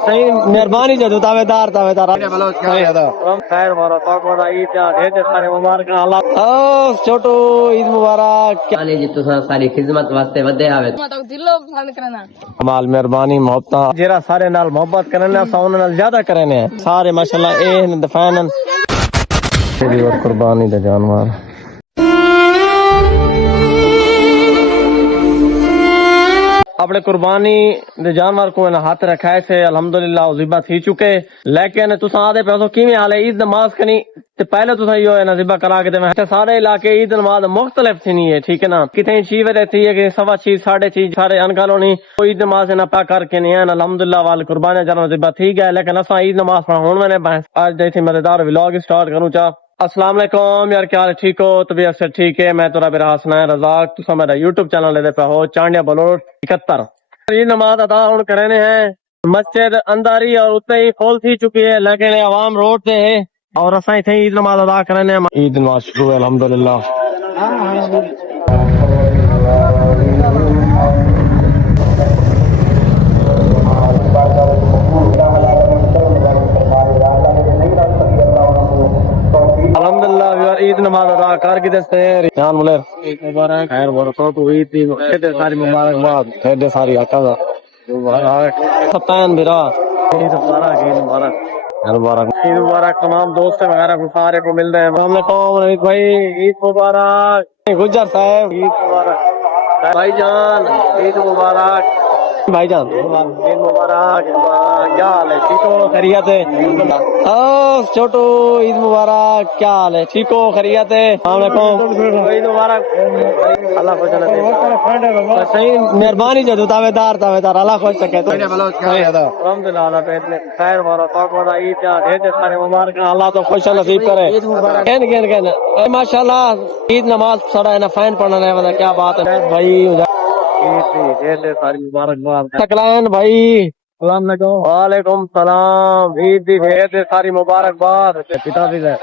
صحیح مہربانی جو تاوے دار خیر مارا تو کو عید ڈھیر سارے مبارک اللہ او چھوٹو عید مبارک جی تو ساری خدمت واسطے ودے آوے مال مہربانی محبت جیرا سارے نال محبت کرنے اساں انہاں نال زیادہ کرنے سارے ماشاءاللہ اے دفعن تیری اور قربانی دے جانور اپنے قربانی دے جانور کو ہاتھ رکھائے سے الحمدللہ ذبح تھی چکے لیکن تساں آدھے پیسو کیویں حال ہے عید نماز کنی تے پہلے تساں یہ ہے نا ذبح کرا کے تے سارے علاقے عید نماز مختلف تھی نہیں ہے ٹھیک ہے نا کتنے 6 بجے تھی ہے کہ 6:15 6:30 سارے انکل ہونی کوئی عید نماز نہ پا کر کے نہیں ہے الحمدللہ وال قربانی جانور ذبح تھی گیا لیکن اساں عید نماز پڑھ ہون میں نے آج دیکھی مزیدار ولاگ سٹارٹ کروں چاہ السلام علیکم یار کیا حال ٹھیک ہو طبیعت سے ٹھیک ہے میں تورا میرا حسنین رزاق تساں میرا یوٹیوب چینل لے پہ ہو چانڈیا بلوٹ 71 یہ نماز ادا ہون کرنے ہیں مسجد اندر ہی اور اتنے ہی فول تھی چکی ہے لیکن عوام روڈ سے ہے اور اساں ایتھے عید نماز ادا کرنے ہیں عید نماز شروع ہے الحمدللہ الحمدللہ عید نماز ادا کر کے دستے جان ملے عید مبارک خیر برکات تو عید دی ڈھیر ساری مبارکباد ڈھیر ساری آقا دا مبارک ستائن برا عید مبارک عید مبارک عید مبارک تمام دوست وغیرہ کو سارے کو مل رہے ہیں السلام علیکم بھائی عید مبارک گجر صاحب عید مبارک بھائی جان عید مبارک بھائی جان عید مبارک کیا حال ہے ٹھیک ہو خیریت ہے او چھوٹو عید مبارک کیا حال ہے ٹھیک ہو خیریت ہے السلام علیکم عید مبارک اللہ خوش رکھے صحیح مہربانی جو تاوے دار اللہ خوش رکھے تو الحمدللہ اللہ پہ خیر مارا تو کو عید ڈھیر سارے مبارک اللہ تو خوش نصیب کرے کہن ماشاءاللہ عید نماز سڑا ہے نا فین پڑھنا ہے والا کیا بات ہے بھائی ساری مبارکباد تکلین بھائی السلام علیکم وعلیکم السلام عید دی ڈھیر ساری مبارکباد پتا بھی ہے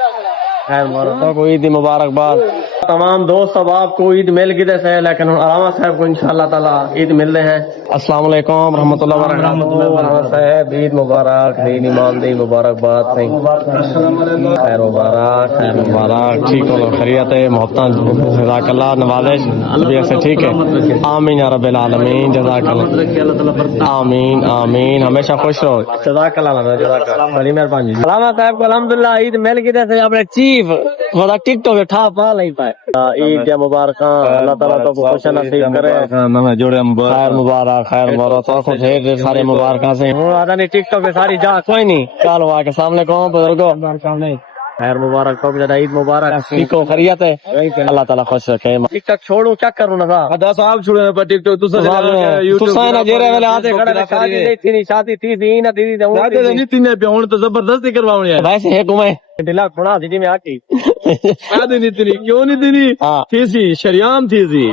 خیر مبارک کو عید دی مبارکباد تمام دوست احباب کو عید مل گئے سے لیکن علامہ صاحب کو انشاءاللہ تعالی عید مل رہے ہیں السلام علیکم رحمۃ اللہ وبرکاتہ علامہ صاحب عید مبارک دین ایمان دی مبارکباد خیر مبارک ٹھیک ہو خیریت ہے محبت جزاک اللہ نوازش طبیعت سے ٹھیک ہے آمین یا رب العالمین جزاک اللہ آمین آمین ہمیشہ خوش رہو جزاک اللہ جزاک اللہ بڑی مہربانی علامہ صاحب کو الحمدللہ عید مل گئی سے اپنے چیف خدا ٹک ٹاک ٹھا پا نہیں پائے عید یا مبارک اللہ تعالیٰ تو خوش نصیب کرے خیر مبارک خیر مبارک تو کو ڈھیر سارے مبارکاں سے آدھا نہیں ٹک ٹاک ساری جا کوئی نہیں چلو آ کے السلام علیکم بزرگوں خیر مبارک تو زیادہ عید مبارک ٹھیک ہو خیریت ہے اللہ تعالیٰ خوش رکھے ٹک ٹاک چھوڑوں کیا کروں نا دس آپ چھوڑے پر ٹک ٹاک تساں نہ جیرے والے آتے کھڑے شادی نہیں تھی شادی تھی نہ تھی نہیں تین پہ ہوں تو زبردستی کرواؤنی ہے ویسے ہے گھومے ڈلا کھڑا تھی میں آتی شادی نہیں تھی کیوں نہیں تھی تھی سی شریام تھی سی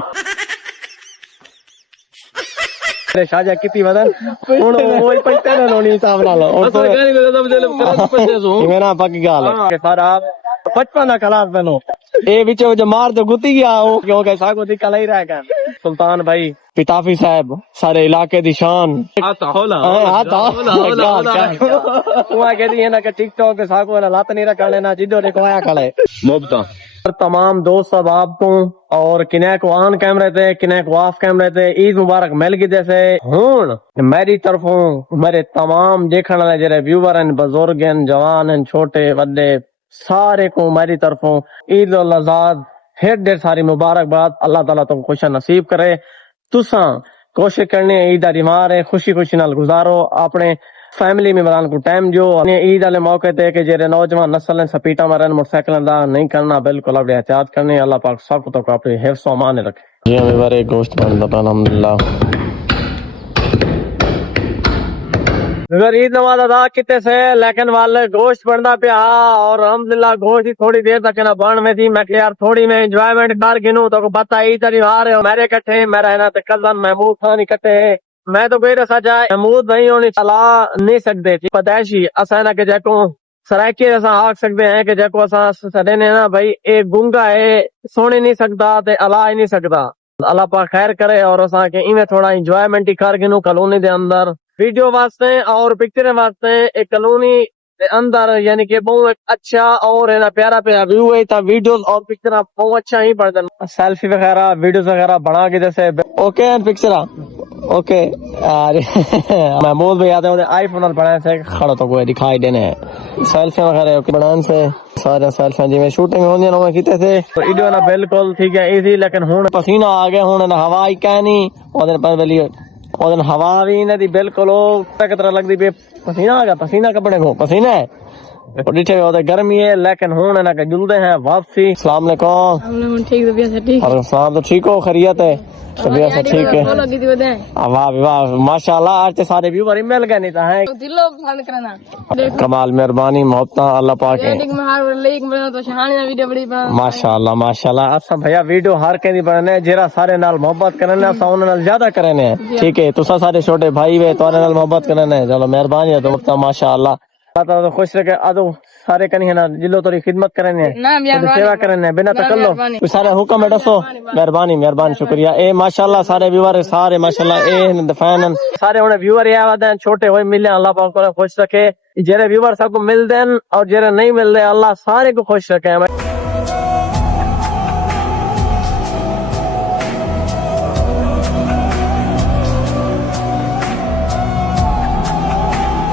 شاجہ کتی بدن ہن وہی پنتے نہ لونی حساب نال اصل کہنے کو زیادہ مجھے کرا پچے سو میرا پک گال ہے سارا 55 کلاس بنو اے وچ جو مار تو گتی گیا ہو کیونکہ ساگو دی کلا ہی رہ گیا سلطان بھائی پتافی صاحب سارے علاقے دی شان آتا ہولا وہ کہتی ہے نا کہ ٹک ٹاک کے ساگو نہ لات نہیں رکھ لینا جدو دیکھو آیا کھڑے مبتا تمام دوست احباب کو اور کنے کو آن کیمرے تھے کنے کو آف کیمرے تھے عید مبارک مل گئی جیسے ہون میری طرفوں میرے تمام دیکھنے والے جڑے ویور ہیں بزرگ ہیں جوان ہیں چھوٹے بڑے سارے کو میری طرفوں عید الاضحیٰ ڈھیر ساری مبارکباد اللہ تعالیٰ تم خوش نصیب کرے تساں کوشش کرنے عید دیوار ہے خوشی خوشی نال گزارو اپنے فیملی ممبران کو ٹائم جو عید والے موقع تے کہ جڑے نوجوان نسل ہیں سپیٹا مارن موٹر سائیکل دا نہیں کرنا بالکل اپنی احتیاط کرنے اللہ پاک سب کو اپنے حفظ و امان رکھے جی ہمیں بارے گوشت بنتا الحمدللہ اگر عید نماز ادا کیتے سے لیکن والے گوشت بنتا پیا اور الحمدللہ گوشت ہی تھوڑی دیر تک نہ بن میں تھی میں کہ یار تھوڑی میں انجوائمنٹ کر گنوں تو پتہ عید تیوہار ہے میرے کٹھے میرا ہے نا تے کزن محمود خان اکٹھے میں تو کوئی رسا جائے محمود بھائی ہونی چلا نہیں سکتے پیدائشی اسا نہ کہ جیکو سرائکی اسا آکھ سکتے ہیں کہ جیکو اسا سڈے نے نا بھائی ایک گونگا ہے سونے نہیں سکتا تے الا ہی نہیں سکتا اللہ پاک خیر کرے اور اسا کہ ایویں تھوڑا انجوائمنٹ ہی کر گنوں کالونی دے اندر ویڈیو واسطے اور پکچر واسطے ایک کالونی دے اندر یعنی کہ بہت اچھا اور ہے نا پیارا پیارا ویو ہے تا ویڈیوز اور پکچر بہت اچھا ہی بڑھن سیلفی وغیرہ ویڈیوز وغیرہ بنا کے جیسے اوکے پکچر اوکے محمود بھائی آتے ہیں آئی فون بنانے سے کھڑا تو کوئی دکھائی دینے سیلفی وغیرہ بنانے سے سارے سیلفی جی میں شوٹنگ ہوندی ہے کیتے تھے ویڈیو نا بالکل ٹھیک ہے ایزی لیکن ہن پسینہ آ گیا ہن ہوا ہی کہ نہیں اودن پر ویلی اودن ہوا بھی نہیں دی بالکل او کترا لگدی پی پسینہ آ گیا پسینہ کپڑے کو پسینہ ہے ڈٹھے ہوتے گرمی ہے لیکن ہوں نا کہ جلدے ہیں واپسی السلام علیکم ٹھیک طبیعت سے ٹھیک السلام تو ٹھیک ہو خیریت ہے طبیعت سے ٹھیک ہے واہ واہ ماشاء اللہ آج تے سارے ویور مل گئے نہیں تو ہیں دلو پسند کرنا کمال مہربانی محبت اللہ پاک ہے ویڈیو بڑی ماشاء اللہ اسا بھیا ویڈیو ہر کہیں بننے جیرا سارے نال محبت کرنے اسا انہاں نال زیادہ کرنے ٹھیک ہے تسا سارے چھوٹے بھائی وے تواڈے نال محبت کرنے چلو مہربانی ہے تو ماشاء اللہ تو خوش رکھے ادو سارے کنی ہے نا جلو توری خدمت کرنے سیوا کرنے بنا تکلو سارے حکم ہے دسو مہربانی مہربانی شکریہ اے ماشاءاللہ سارے ویور سارے ماشاءاللہ اے دفان سارے ہن ویور یہ آدن چھوٹے ہوئے ملے اللہ پاک کو خوش رکھے جڑے ویور سب کو مل دین اور جڑے نہیں مل دے اللہ سارے کو خوش رکھے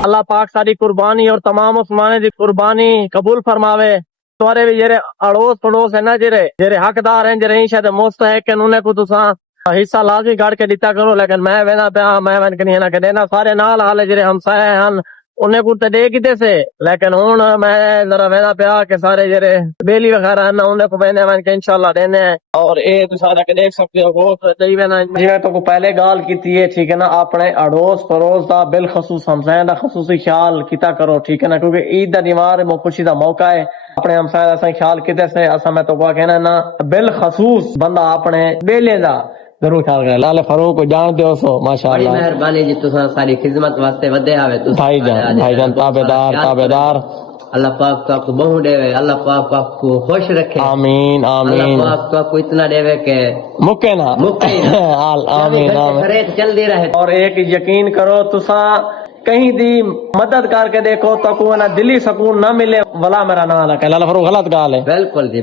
اللہ پاک ساری قربانی اور تمام عثمانے دی قربانی قبول فرماوے تمہارے بھی جڑے اڑوس پڑوس ہے نا جڑے حقدار ہیں جڑے شاید مستحق ہیں انہیں کو تساں حصہ لازمی کاٹ کے دیتا کرو لیکن میں وینا پیا میں ون کنی نہ کہ دینا سارے نال حال جڑے ہمسائے ہیں انہیں کو تے دے کیتے سے لیکن ہن میں ذرا وینا پیا کہ سارے جڑے بیلی وغیرہ ہیں انہیں کو وینے ون کہ انشاءاللہ دینے اور اے تساں کہ دیکھ سکتے ہو وہ دئی وینا جی تو کو پہلے گال کیتی ہے ٹھیک ہے نا اپنے اڑوس پڑوس دا بالخصوص ہمسائے دا خصوصی خیال کیتا کرو ٹھیک ہے نا کیونکہ عید دا دیوار خوشی دا موقع ہے اپنے ہمسائے دا خیال کیتے سے اسا میں تو کو کہنا نا بالخصوص بندہ اپنے بیلے دا ضرور خیال کرے لال فاروق کو جانتے ہو سو ماشاءاللہ بڑی مہربانی جی تساں ساری خدمت واسطے ودے آوے بھائی جان تابعدار اللہ پاک تو آپ کو بہو دے اللہ پاک کو آپ کو خوش رکھے آمین آمین اللہ پاک تو آپ کو اتنا دے کہ مکے نا آمین آمین چل دی رہے اور ایک یقین کرو تسا کہیں دی مدد کر کے دیکھو تو کو نا دلی سکون نہ ملے ولا میرا نام لکھے لالا فروغ غلط گال ہے بالکل جی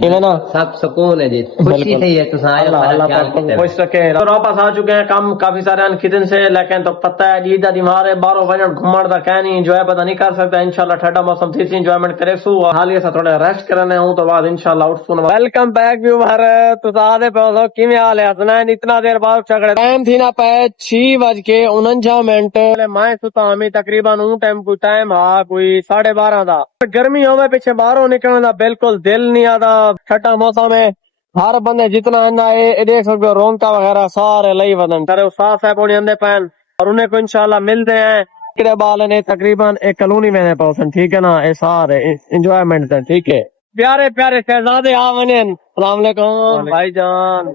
سب سکون ہے جی خوشی تھی ہے تساں اللہ خوش رکھے اور واپس آ چکے ہیں کم کافی سارے کھدن سے لیکن تو پتہ ہے عید دا دیوار ہے باہر وجن گھومن دا کہنی انجوائے پتہ نہیں کر سکتا انشاءاللہ ٹھنڈا موسم تھی سی انجوائمنٹ کرے سو حالیہ سے تھوڑا ریسٹ کرنے ہوں تو بعد انشاءاللہ اٹھ سو ویلکم بیک ویور تو سادے پہنچو کیویں حال ہے حسنین اتنا دیر بعد چکڑے ٹائم تھی نا پے 6:49 میں ستا ہمیں تقریباً اون ٹائم کوئی ٹائم ہا کوئی 12:30 دا گرمی ہوے پیچھے باہروں نکلنے دا بالکل دل نہیں آتا ٹھنڈا موسم ہے ہر بندے جتنا ہے نا یہ دیکھ سکتے ہو رونقا وغیرہ سارے لئی ودن سارے استاد صاحب ہونے اندے پین اور انہیں کو انشاءاللہ ملتے ہیں کڑے بال نے تقریباً ایک کالونی میں پہنچن ٹھیک ہے نا یہ سارے انجوائمنٹ ہے ٹھیک ہے پیارے پیارے شہزادے آونین السلام علیکم بھائی جان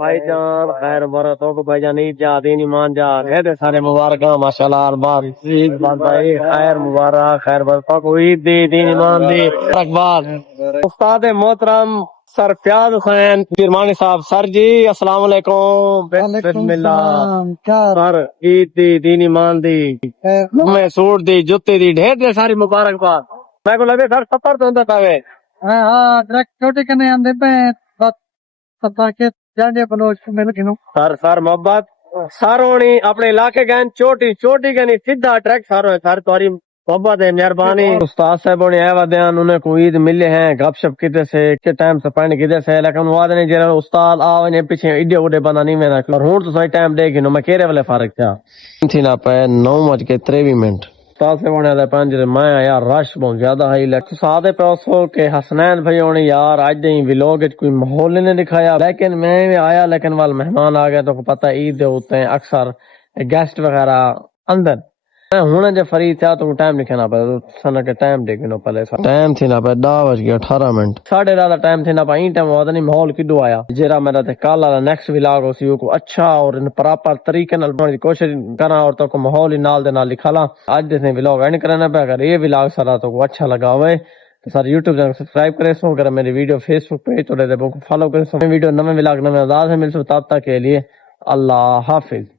خیر برا تو بھائی جان عید جا دین ایمان جا دے سارے مبارک ماشاءاللہ ہر بار عید بھائی خیر مبارک خیر برا تو عید دی دین ایمان دی مبارکباد استاد محترم سر فیاض حسین پیرمانی صاحب سر جی السلام علیکم بسم اللہ سر عید دی دین ایمان دی میں سوٹ دی جوتی دی ڈھیر ساری مبارکباد میں کو لگے سر سفر تو ہوتا پاوے ہاں ڈائریکٹ چھوٹے کنے آندے پے بس سب کے جانے بلوچ مل گنو سر محبت سر ہونی اپنے علاقے گئے چوٹی گنی سیدھا ٹریک سر تاری محبت ہے مہربانی استاد صاحب نے آیا ودیان انہیں کو عید ملے ہیں گپ شپ کیتے سے کے ٹائم سے پڑھنے کیتے سے لیکن وہ آدھے جرا استاد آوے پیچھے ایڈے اوڈے بندہ نہیں میں اور ہوں تو صحیح ٹائم دے گنو میں کیرے والے فارغ تھا تھی نا پے 9:23 استاد سے ہونے دے پنجرے میں یار رش بہت زیادہ ہے لیکن سادے پیسو کہ حسنین بھائی ہونے یار آج دیں ویلوگ کوئی ماحول نہیں دکھایا لیکن میں آیا لیکن وال مہمان آ گئے تو پتہ عید دے ہوتے ہیں اکثر گیسٹ وغیرہ اندر ہوں جب فری تھا تو ٹائم لکھنا پڑا سن کے ٹائم دیکھنا پہلے ٹائم تھی نا پہ 10:18 ساڑھے زیادہ ٹائم تھی نا پہ ٹائم ہوا نہیں ماحول کدو آیا جرا میرا تے کل والا نیکسٹ ولاگ اسی کو اچھا اور پراپر طریقے نال بنانے دی کوشش کرنا اور تو کو ماحول ہی نال دے نال لکھالا اج دے ولاگ اینڈ کرنا پہ اگر یہ ولاگ سارا تو کو اچھا لگا ہوئے تو سر یوٹیوب چینل سبسکرائب کرے سو اگر میری ویڈیو فیس بک پیج تو دے فالو کرے سو ویڈیو نئے ولاگ نئے انداز میں مل سو تب تک کے لیے اللہ حافظ